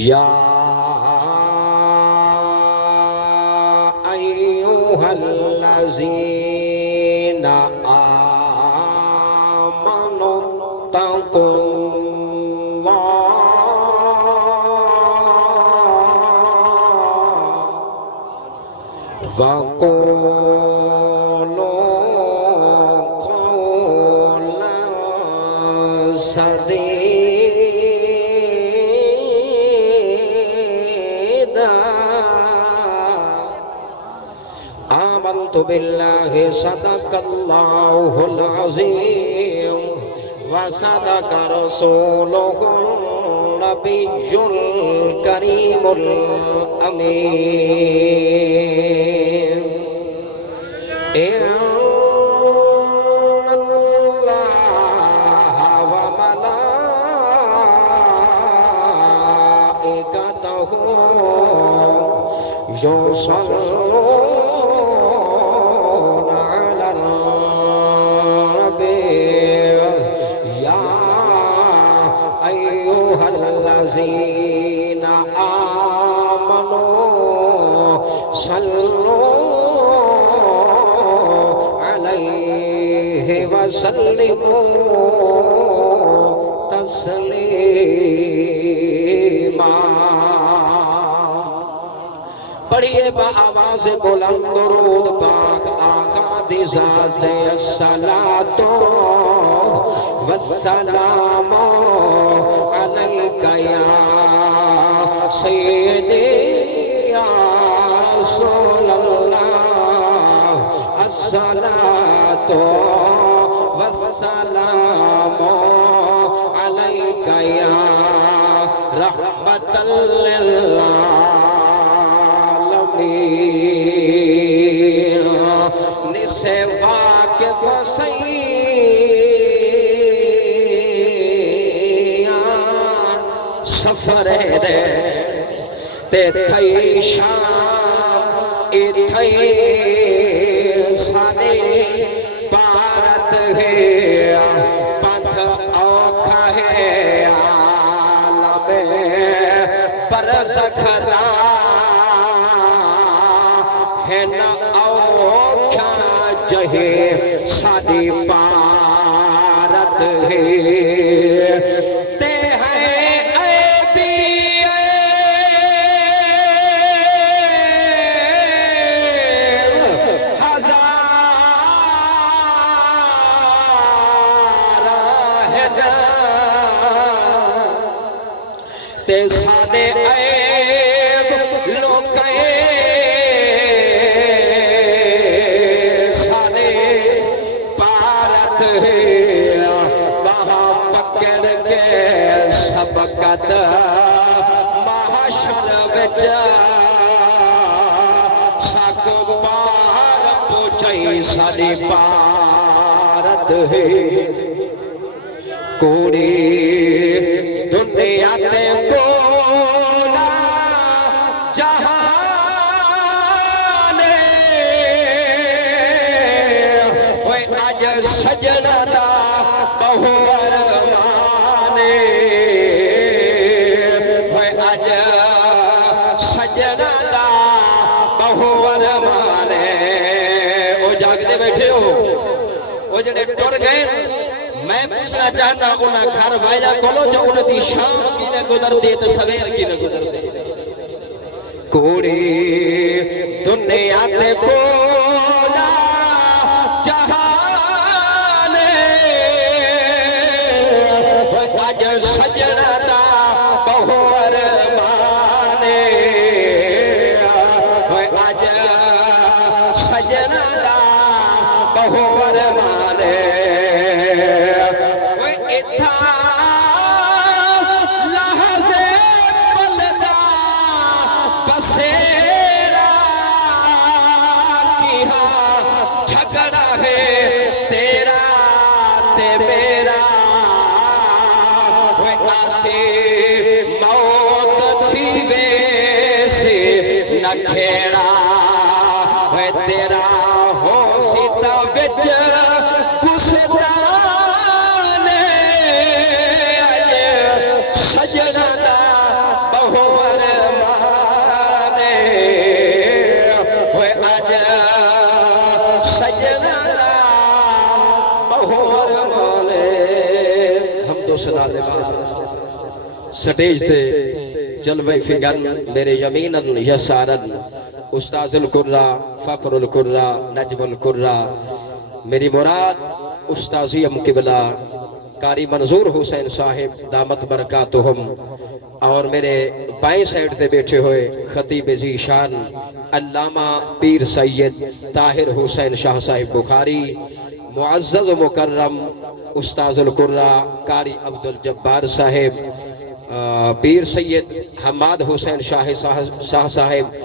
یا ایوہ الذین آمنوا اتقوا اللہ وقولوا قولا سديدا آمنت بالله صدق الله العظيم وصدق رسوله النبي الكريم الأمين إن الله وملائكته يصلون على النبي يا أيها الذين آمنوا صلوا عليه وسلموا تسلیما پڑھیے با آواز بلند درود پاک آقا دی ذات الصلاۃ والسلام علیک یا سیدی یا رسول اللہ الصلاۃ والسلام علیک یا رحمت للعالمین نسوا کے وسیعان سفر دے تے تھئی شام اتھئی سانے پارت ہے پتھ اوکھا ہے عالم پر سکھدا ہے نا اوکھا جہے ساڑی پارت ہے تے ہے اے بی تے ساڑے عیب لوکے ساڑے پارت ہے وہاں پکڑ کے سبقت محشر بچا ساک پار پوچھئی ساڑی پارت ہے کوڑی دنیا تے کولا جہانے وے آج سجنہ دا بہو ارمانے وے آج سجنہ دا بہو ارمانے او جاگ دے بیٹھے ہو وہ جڑے ٹر گئے میں پوچھنا چاہتا انہاں گھر وائدہ کھولو جو انہاں دی شام کی نہ گزر دے تو سویر کی نہ گزر دے کوڑی دنیا تے کولا جہانے آج سجنہ دا بہو ارمانے آج سجنہ دا بہو ارمانے جھگڑا ہے تیرا تے میرا وہ آسی موت تھی ویسے نہ کھیڑا وہ تیرا ہو سیتا وچ گھسدانے سنا دے سٹیج تے جلوے فگن میرے یمیناً یساراً استاذ القرہ فخر القرہ نجم القرہ میری مراد استاذیم قبلہ قاری منظور حسین صاحب دامت برکاتہم اور میرے بائیں سائیڈ تے بیٹھے ہوئے خطیب ذیشان علامہ پیر سید طاہر حسین شاہ صاحب بخاری معزز و مکرم استاذ القرہ قاری عبدالجبار صاحب پیر سید حماد حسین شاہ صاحب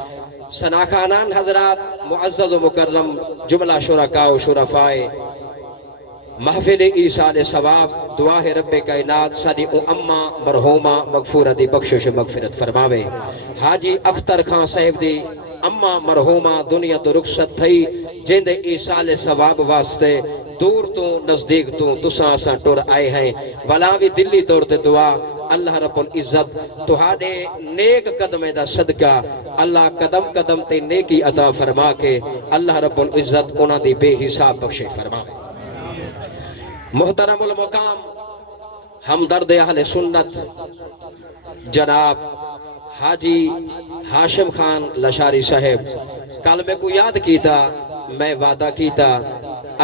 ثناخانان حضرات معزز و مکرم جملہ شرکاء و شرفائے محفل ایصال ثواب دعا ہے رب کائنات ساری امہ مرحومہ مغفورہ دی بخشش مغفرت فرماوے حاجی اختر خان صاحب دی امہ مرحومہ دنیا تو رخصت تھئی جن دے ایصال ثواب واسطے دور تو نزدیک تو تساں اساں ٹر آئے ہیں ولا بھی دلی طور تے دعا اللہ رب العزت تہاڈے نیک قدمے دا صدقہ اللہ قدم قدم تے نیکی عطا فرما کے اللہ رب العزت انہاں دی بے حساب بخشش فرماوے محترم المقام ہمدرد اہل سنت جناب حاجی ہاشم خان لشاری صاحب کل میں کو یاد کیتا میں وعدہ کیتا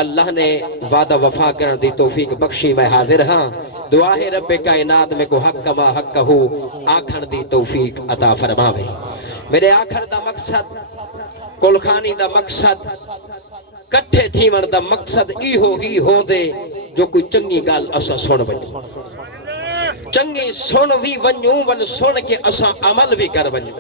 اللہ نے وعدہ وفا کرن دی توفیق بخشی میں حاضر ہاں دعا ہے رب کائنات میں کو حق ما حق ہو آکھن دی توفیق عطا فرماوے میرے آکھن دا مقصد کلخانی دا مقصد کٹھے تھیمن دا مقصد ہی ہو دے جو کوئی چنگی گال اسا سن ونجو چنگی سن بھی ونجو ول سن کے اسا عمل بھی کر ونجو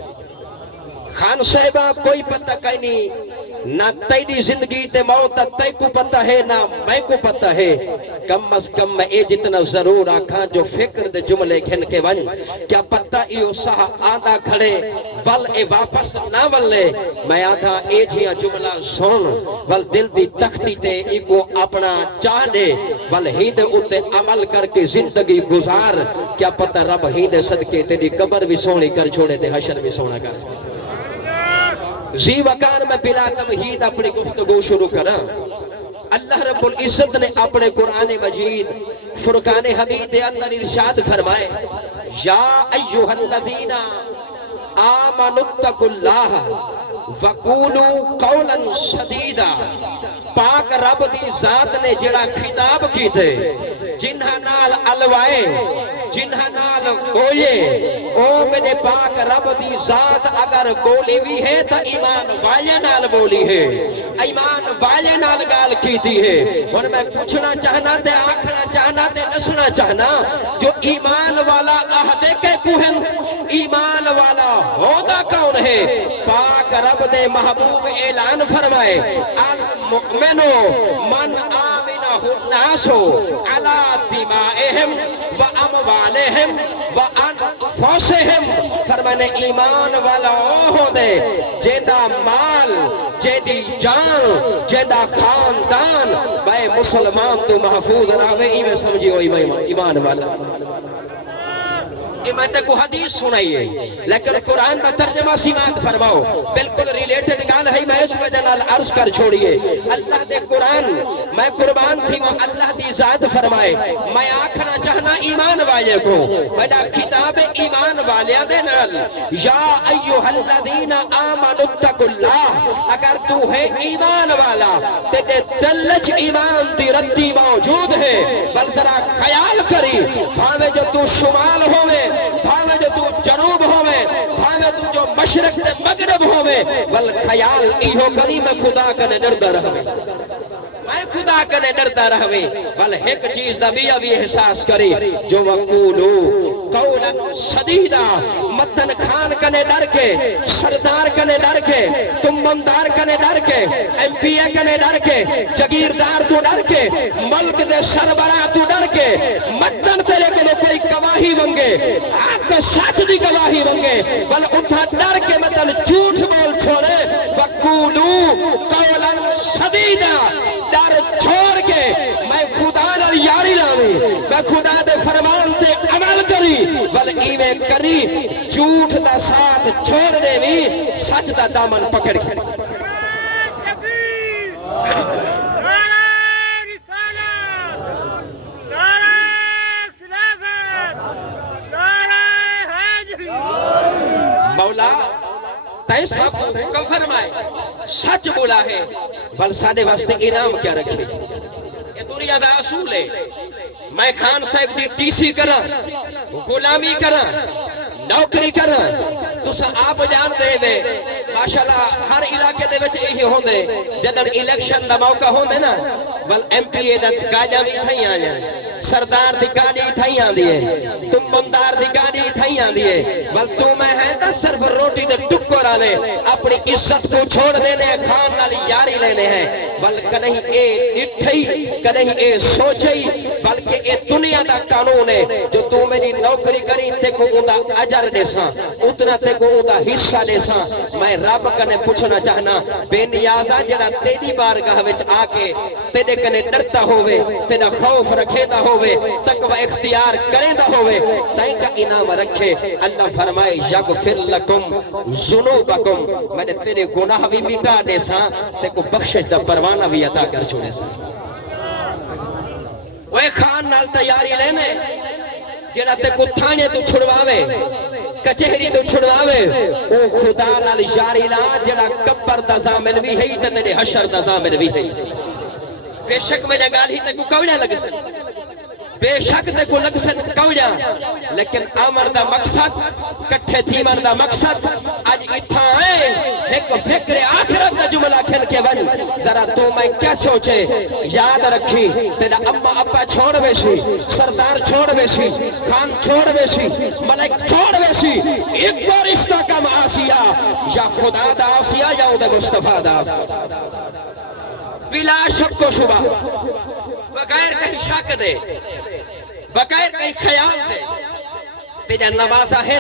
خان صاحبہ کوئی پتہ کہیں نہیں نہ تیری زندگی تے موت تے کو پتہ ہے نہ میں کو پتہ ہے کم از کم میں اے جتنا ضرور آکھاں جو فکر دے جملے گھن کے ون کیا پتہ ایو ساہ آدھا کھڑے ول اے واپس نہ ولے میں آدھا اے جھیا جملہ سن ول دل دی تختی تے ای کو اپنا چاہ دے ول ہی دے اتے عمل کر کے زندگی گزار کیا پتہ رب ہی دے صدقے تیری قبر بھی سونی کر چھوڑے تے حشر بھی سونا کر زی وقار میں بلا تمہید اپنی گفتگو شروع کرا اللہ رب العزت نے اپنے قرآن مجید فرقان حمید اندر ارشاد فرمائے یا ایوہ الذین آمنوا اتقوا اللہ وقولوا قولا سدیدا پاک رب دی ذات نے جڑا خطاب کی تھے جنہاں نال الوائے جنہاں نال گوئے او میرے پاک رب دی ذات اگر بولی بھی ہے تا ایمان والے نال بولی ہے ایمان والے نال گال کیتی ہے اور میں پوچھنا چاہنا تے آکھنا چاہنا تے نسنا چاہنا جو ایمان والا عہدے کے کوہن ایمان والا ہودا کون ہے پاک رب دے محبوب اعلان فرمائے المؤمنو من آمنہ الناسو علی دمائہم و اموالہم و انفسہم فرمانے ایمان والا ہو دے جیدہ مال جیدی جان جیدہ خاندان بے مسلمان تو محفوظ رہے ایمیں سمجھیو ایمان والا میں تے کو حدیث سنائیے لیکن قرآن دا ترجمہ سماعت فرماؤ بالکل ریلیٹڈ گال ہے میں اس وجہ نال عرض کر چھوڑیے اللہ دے قرآن میں قربان تھی وہ اللہ دی ذات فرمائے میں آکھنا چاہنا ایمان والے کو بڑا کتاب ایمان والے دے نال یا ایوہ الذین آمنوا اتقوا اللہ اگر تو ہے ایمان والا تیرے دلچ ایمان دی ردی موجود ہے بل ذرا خیال کری بھاوے جو تو شمال ہوئے بھاوے جو تو جنوب ہوئے بھاوے تو جو مشرق تے مغرب ہوئے بل خیال ایہو کری میں خدا کنے ڈردہ رہوے میں خدا کنے ڈردہ رہوے بل ایک چیز دا بھی ابھی احساس کری جو وقولو قولا سدیدہ مدن خان کنے ڈر کے سردار کنے ڈر کے تممندار کنے ڈر کے ایم پی اے کنے ڈر کے جگیردار تو ڈر کے ملک دے سربراہ تو ڈر کے مدن تیرے کنے کوئی گواہی منگے آپ کو سچ دی گواہی منگے بل اتھا ڈر کے مدن جھوٹ بول چھوڑے وقولو قولا سدیدہ ڈر چھوڑ کے میں خدا نال یاری لاوی میں خدا دے فرمان تے عمل کری بل ایویں کری جھوٹ دا ساتھ چھوڑ دے بھی سچ دا دامن پکڑ کے تائیں صاحب کو حکم فرمائے سچ بولا ہے بل ساڑے واسطے انعام کیا رکھے یہ دنیا دا اصول ہے میں خان صاحب دی ٹی سی کرا غلامی کرا نوکری کرا تسا آپ جان دے وے ماشاءاللہ ہر علاقے دے وچ یہی ہوندے جدن الیکشن دا موقع ہوندے نا بل ایم پی اے دا گاڑیاں بھی تھئی آ جائیں سردار دی گاڑی تھئی آندی ہے تم مندار دی گاڑی تھئی آندی ہے بل تو میں ہے تا صرف روٹی دے ٹکر آلے اپنی عزت کو چھوڑ دینے خان نالی یاری لینے ہیں بل کدہیں اے اٹھئی کدہیں اے سوچئی بلکہ اے دنیا دا قانون ہے جو تو میری نوکری کری تے کو اوندا اجر دے ساں اتنا تے کو اوندا حصہ دے ساں میں رب کنے پوچھنا چاہنا بے نیازہ جڑا تیری بارگاہ وچ آ کے تیرے کنے ڈرتا ہوئے تیرا خوف رکھے دا ہوئے تقوی اختیار کریں دا ہوئے تائیں کا انعام رکھے اللہ فرمائے یغفر لکم ذنوبکم میں نے تیرے گناہ بھی مٹا دے ساں تے کو بخشش دا پروانہ بھی عطا کر چھوڑے ساں وہ خان نال تیاری لینے جڑا تے کو تھانے تو چھڑواوے کچہری تو چھڑواوے او خدا نال یاری لا جڑا قبر دا ضامن بھی ہے تے تیرے حشر دا ضامن بھی ہے بے شک میں گال ہی تے کو کوڑا لگ سن بے شک تے کو لگ سن کوڑا لیکن امر دا مقصد کٹھے تھی مر دا مقصد آج اتھا ہے ایک فکر آخرت دا جملہ کھن کے ون ذرا تو میں کیا سوچے یاد رکھی تیرا اممہ اپا چھوڑ بیسی سردار چھوڑ بیسی خان چھوڑ بیسی ملک چھوڑ بیسی ایک اور رشتہ کم آسیہ یا خدا دا آسیہ یا اودے مصطفیٰ دا بلا شک و شبہ بغیر کہیں شک دے بغیر کہیں خیال دے تیرے نمازہ ہیں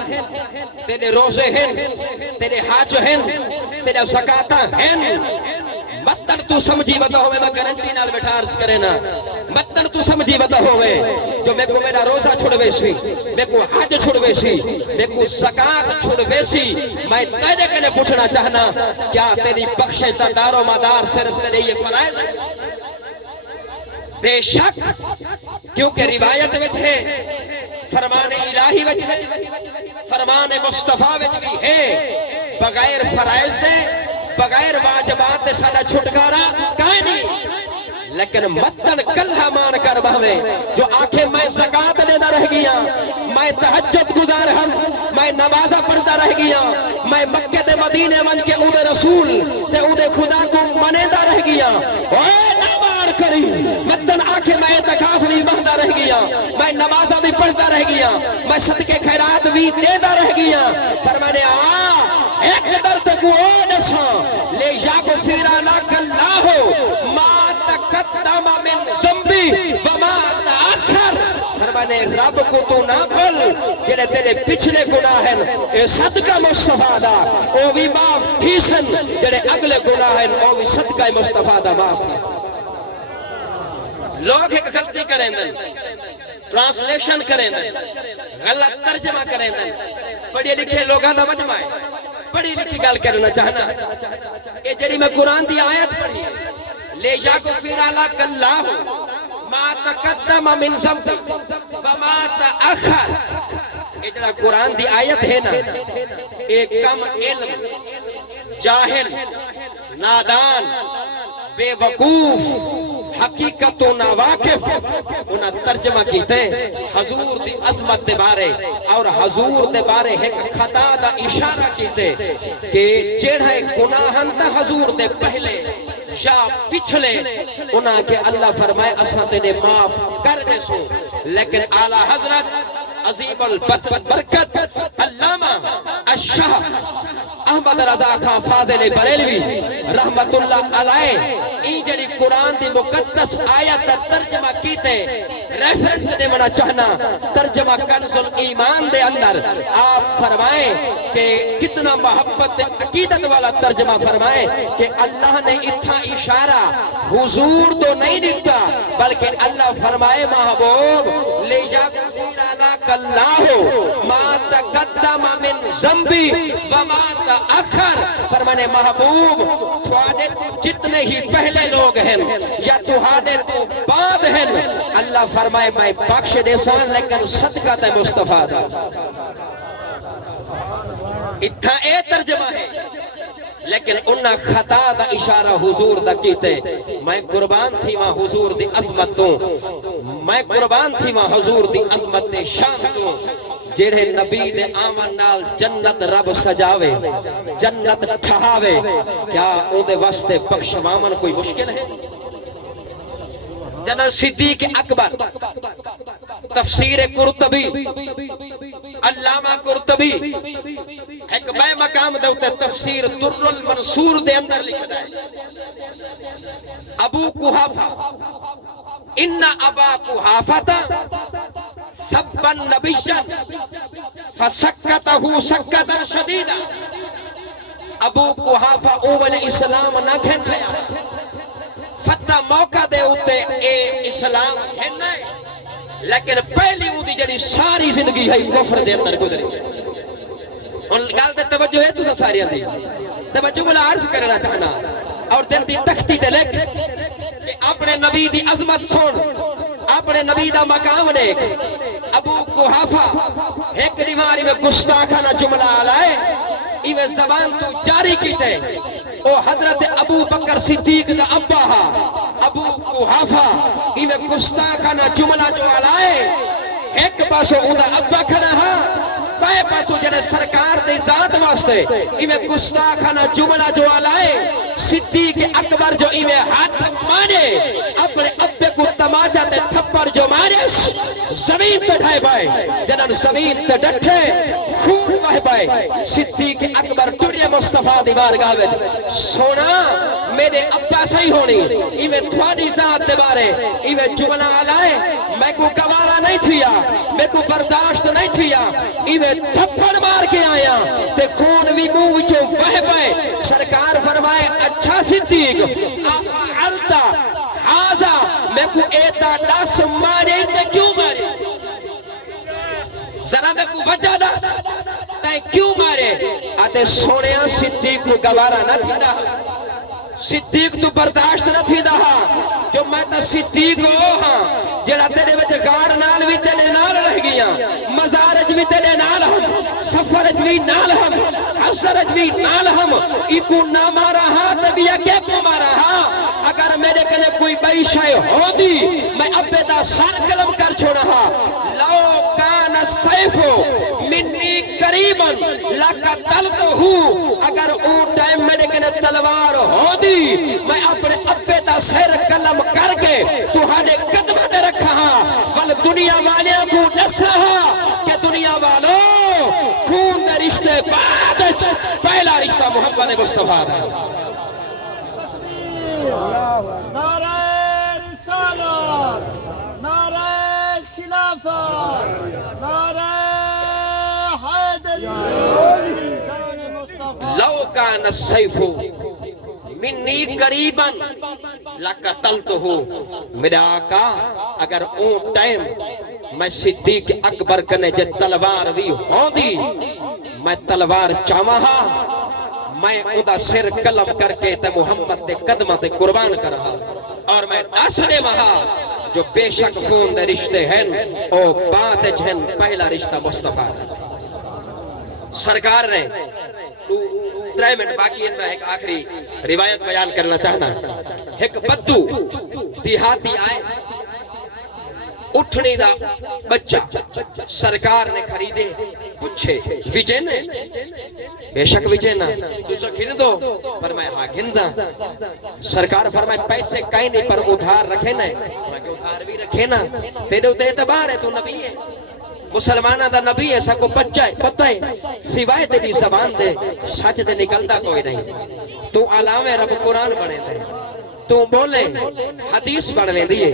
تیرے روزے ہیں تیرے حاج ہیں تیرے زکاة ہیں مطلب تو سمجھی بتا ہوئے میں گارنٹی نال بیٹھا عرض کرے نا مطلب تو سمجھی بتا ہوئے جو میں کو میرا روزہ چھوڑوے سی میں کو حج چھوڑوے سی میں کو زکاة چھوڑوے سی میں تیرے کنے پوچھنا چاہنا کیا تیری بخشش دا دار و مدار صرف تیرے یہ فرائض ہے بے شک کیونکہ روایت وچ ہے فرمان الہی وچ ہے فرمان مصطفیٰ وچ بھی ہے بغیر فرائض دے بغیر واجبات دے ساڑا چھٹکارا کائیں نہیں لیکن مطلب کلہ مان کر بہوے جو آنکھیں میں زکاة دینا رہ گیا میں تہجد گزار ہم میں نمازہ پڑھتا رہ گیا میں مکہ دے مدینے من کے اودے رسول تے اودے خدا کو منیدہ رہ گیا اوہ نمار کری مطلب آنکھیں میں اعتکاف نہیں بہتا رہ گیا میں نمازہ بھی پڑھتا رہ گیا میں صدقے خیرات بھی دیتا رہ گیا فرمانے ایک درد کو نسا لے یغفر لک اللہ ما تقدم من ذنبی وما تأخر فرمانے رب کو تو نہ بھول جڑے تیرے پچھلے گناہ ہیں اے صدقہ مصطفیٰ دا او بھی معاف تھیسن جڑے اگلے گناہ ہیں او بھی صدقہ مصطفیٰ دا معاف تھیسن لوگ ایک غلطی کریں دن ٹرانسلیشن کریں دن غلط ترجمہ کریں دن پڑھے لکھے لوگاں دا مجمع ہے پڑھی لکھی گال کرنا چاہنا اے جڑی میں قرآن دی آیت پڑھی لے یغفر لک اللہ ما تقدم من ذنبی وما تأخر اے جڑا قرآن دی آیت ہے نا ایک کم علم جاہل نادان بے وقوف حقیقت و ناواقف انہاں ترجمہ کیتے حضور دی عظمت دے بارے اور حضور دے بارے ایک خطا دا اشارہ کیتے کہ جیڑا ایک گناہن دا حضور دے پہلے یا پچھلے انہاں کے اللہ فرمائے اساں تینے معاف کر دے سو لیکن اعلیٰ حضرت عظیم البرکت علامہ الشاہ احمد رضا خان فاضل بریلوی رحمت اللہ علیہ این جڑی قرآن دی مقدس آیت ترجمہ کیتے ریفرنس دے منا چاہنا ترجمہ کنز الایمان دے اندر آپ فرمائیں کہ کتنا محبت عقیدت والا ترجمہ فرمائیں کہ اللہ نے اتھا اشارہ حضور تو نہیں دکھتا بلکہ اللہ فرمائے محبوب لے یغفر لک اللہ ما تقدم من ذنبی وما تأخر فرمانے محبوب تھوڑے تو جتنے ہی پہلے لوگ ہیں یا تھوڑے تو بعد ہیں اللہ فرمائے میں بخش دے سان لیکن صدقہ تے مصطفیٰ دا اتھا اے ترجمہ ہے لیکن انہاں خطا دا اشارہ حضور دا کیتے میں قربان تھی وہاں حضور دی عظمت تو میں قربان تھی وہاں حضور دی عظمت دے شان تو جڑے نبی دے آمن نال جنت رب سجاوے جنت ٹھہاوے کیا اون دے واسطے بخشوامن کوئی مشکل ہے جنرل صدیق اکبر تفسیر قرطبی علامہ قرطبی ایک بے مقام دوتے تفسیر در المنصور دے اندر لکھتا ہے ابو قحافہ ان ابا قحافہ سبا نبیشا فسکتہو سکتا شدیدا ابو قحافہ اول اسلام نہ کھن لیا فتح موقع دے ہوتے اے اسلام کھننا ہے لیکن پہلی ہوتی جڑی ساری زندگی ہے کفر دے اندر گزری ان گال دے توجہ ہے تو ساری اندھی توجہ بلا عرض کرنا چاہنا اور دل دی تختی دے لکھ کہ اپنے نبی دی عظمت سن اپنے نبی دا مقام دیکھ ابو قحافہ ایک دیواری میں گستاخانہ جملہ آلائے ایوے زبان تو جاری کیتے او حضرت ابو بکر صدیق دا ابا ہا ابو قحافہ ایوے گستاخانہ جملہ جو آلائے ایک پاسو اوندا ابا کھڑا ہا بے پاسو جنہیں سرکار دے ذات واسطے ایوے گستاخانہ جملہ جو آلائے صدیق اکبر جو ایوے ہاتھ مانے اپنے ابے کو تماچا تے تھپڑ جو مارے زمین تے ڈھائے پائے جنہاں زمین تے ڈٹھے خون بہ پائے صدیق اکبر ٹرے مصطفیٰ دیوار گاوے سونا میرے ابا صحیح ہونی ایوے تھوڑی ذات دے بارے ایوے جملہ آلائے میں کو گوارا نہیں تھیا میں کو برداشت نہیں تھیا ایوے تھپڑ مار کے آیا تے خون بھی منہ وچوں بہ پائے سرکار فرمائے اچھا صدیق افعلتا حاضا میں کو ایتا دس مارے تے کیوں مارے ذرا میں کو وجہ دس تے کیوں مارے آتے سونیاں صدیق کو گوارا نہ تھی دا صدیق تو برداشت نہ تھی دا جو میں تا صدیق ہو ہاں جڑا تیرے وچ گاڑ نال بھی تیرے نال رہ گیا مزارج بھی تیرے نال ہم سفرج بھی نال ہم حسرج بھی نال ہم ایکو نہ مارا ہاں تبیا کے کو مارا ہاں اگر میرے کنے کوئی بئی شائع ہو دی میں ابے دا سار قلم کر چھوڑا ہاں لو کان سیفو منی قریباً لقتلتو ہوں اگر اون ٹائم میرے کنے تلوار ہو دی میں اپنے ابے دا سر قلم کر کے تو ہانے قدمہ دے رکھا ہاں بل دنیا والے کو نس رہا کہ دنیا والوں خون دے رشتے بعد پہلا رشتہ محمد مصطفیٰ ہے نعرہ رسالت نعرہ خلافت نعرہ حیدری شان مصطفیٰ لو کان السیف منی قریباً لقتلتہو میرا آقا اگر اون ٹائم میں صدیق اکبر کنے جے تلوار بھی ہوں دی میں تلوار چاہاں میں ادا سر قلم کر کے تے محمد دے قدمہ تے قربان کرہا اور میں اسنے وہاں جو بے شک خون دے رشتے ہیں او بعد جہن پہلا رشتہ مصطفیٰ سرکار نے 3 منٹ باقی ان میں ایک آخری روایت بیان کرنا چاہنا ایک بدو دیہاتی آئے اٹھنی دا بچہ سرکار نے خریدے پوچھے وجے نے بے شک وجے نا دوسرا گھن دو فرمائے ہاں گھن دا سرکار فرمائے پیسے کہیں نہیں پر ادھار رکھے نا فرمائے کہ ادھار بھی رکھے نا تیرے اعتبار ہے تو نبی ہے مسلمانہ دا نبی ہے سا کو پتہ ہے سوائے تیری زبان دے سچ دے نکلتا کوئی نہیں تو علامہ رب قرآن بنے دے تو بولے حدیث بڑھویں دیئے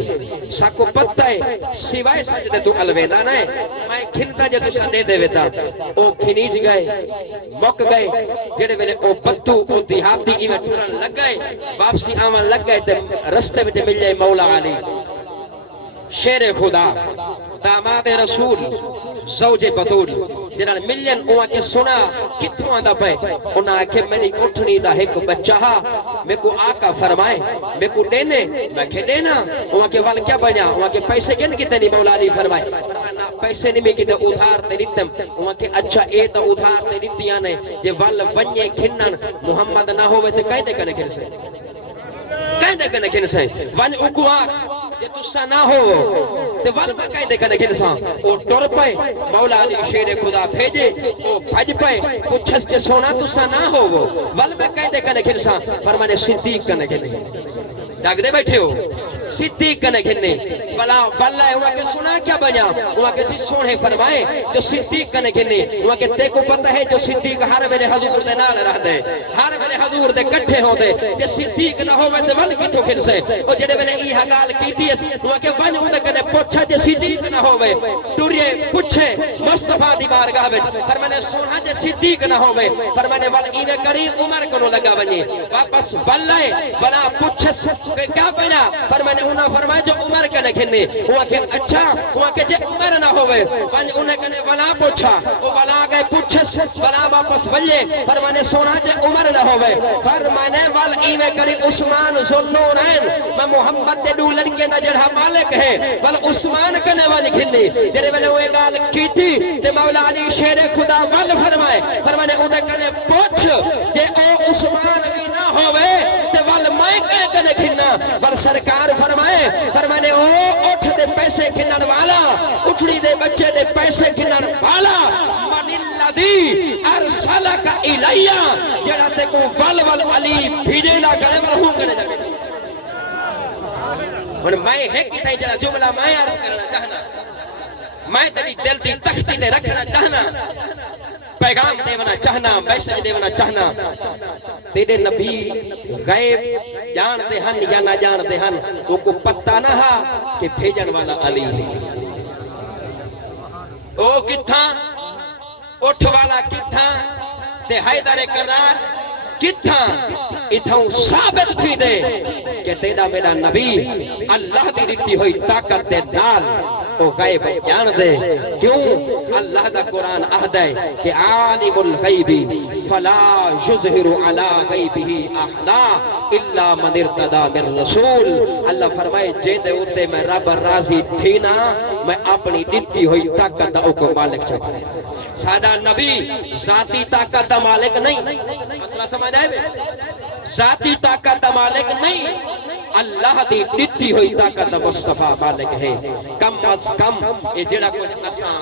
سا کو پتہ ہے سوائے سچ دے تو الویدہ نہ ہے میں کھنتا جے تو سا دے دے ویتا او کھنیج گئے مک گئے جڑے ویلے او بدو او دیہاتی ایویں ٹورن لگ گئے واپسی آمن لگ گئے تے رستے میں مل جائے مولا علی شیر خدا داماد رسول زوج بطول جنہاں ملین اوہاں کے سنا کتھوں آندہ پہ انہاں کہ میری اٹھنی دا ایک بچہ میں کو آقا فرمائے میں کو دینے میں کہ دینا اوہاں کے وال کیا بنیا اوہاں کے پیسے گن کتنے مولا علی فرمائے پیسے نہیں میں کتے ادھار تے دیتم وہاں کہ اچھا اے تو ادھار تے دیتیاں نے جے ول ونجے کھنن محمد نہ ہوئے تے کہیں دے کنے کھن سے کہیں دے کنے کھن سے ون اکوا جے تسا نہ ہو تے ول میں کہیں دے کنے کھن سا او ٹر پے مولا علی شیر خدا بھیجے او بھج پے پوچھس جے سونا تسا نہ ہو ول میں کہیں دے کنے کھن سا فرمانے صدیق کنے کھن جاگ دے بیٹھے ہو صدیق کنے کھنے بلا واللہ وہاں کے سنا کیا بنیا وہاں کے سونے فرمائے جو صدیق کنے کھنے وہاں کے تے کو پتہ ہے جو صدیق ہر ویلے حضور دے نال رہ دے ہر ویلے حضور دے کٹھے ہو دے جے صدیق نہ ہوئے تے ول کیتھوں کھن سے او جڑے ویلے ایہا گال کیتی ہے وہاں کے ون اون کنے پوچھا جے صدیق نہ ہوئے ٹرے پوچھے مصطفی دی بارگاہ وچ فرمانے سونا جے صدیق نہ ہوئے فرمانے ول ایویں کری عمر کو لگا ونجے واپس واللہ بلا پوچھس کیا پہنا فرمانے انہاں فرمائے جو عمر کنے کھنے ہوا کہ اچھا ہوا کہ جے عمر نہ ہوئے ونج انہیں کنے ولا پوچھا وہ ولا گئے پوچھس ولا واپس بلے فرمانے سونا جے عمر نہ ہوئے فرمانے وال ایویں کری عثمان ذوالنورین میں محمد دے دو لڑکے دا جڑا مالک ہے وال عثمان کنے ونج کھنے جڑے ویلے وہ گال کیتی تے مولا علی شیر خدا ول فرمائے فرمانے انہیں کنے پوچھ جے او عثمان بھی نہ ہوئے تے ول میں کنے کھنا پر سرکار فرمائے فرمانے او اٹھ دے پیسے کھنن والا اٹھڑی دے بچے دے پیسے کھنن والا من اللذی ارسلک الیہ جڑا تے کو ول علی بھیجے نہ کرے ول ہوں کرے جائے اور میں ایک ہی تھا جڑا جملہ میں عرض کرنا چاہنا میں تیری دل دی تختی دے رکھنا چاہنا پیغام دیونا چاہنا میسج دیونا چاہنا تیرے نبی غیب جانتے ہن یا نہ جانتے ہن وہ کو پتہ نہ ہا کہ بھیجن والا علی ہے او کتھاں اٹھ والا کتھاں تے حیدر کرار کتھاں اتھاں ثابت تھی دے کہ تیرا میرا نبی اللہ دی رکھتی ہوئی طاقت دے نال او غیب جان دے کیوں اللہ دا قرآن عہد ہے کہ عالم الغیب فلا یظہر علی غیبہ احدا الا من ارتضی من رسول اللہ فرمائے جے دے اوتے میں رب راضی تھی نا میں اپنی دتی ہوئی طاقت دا کو مالک چاہتا ہے سادہ نبی ذاتی طاقت دا مالک نہیں مسئلہ سمجھ آئے ذاتی طاقت دا مالک نہیں اللہ دی دتی ہوئی طاقت دا مصطفیٰ مالک ہے کم از کم یہ جڑا کچھ اساں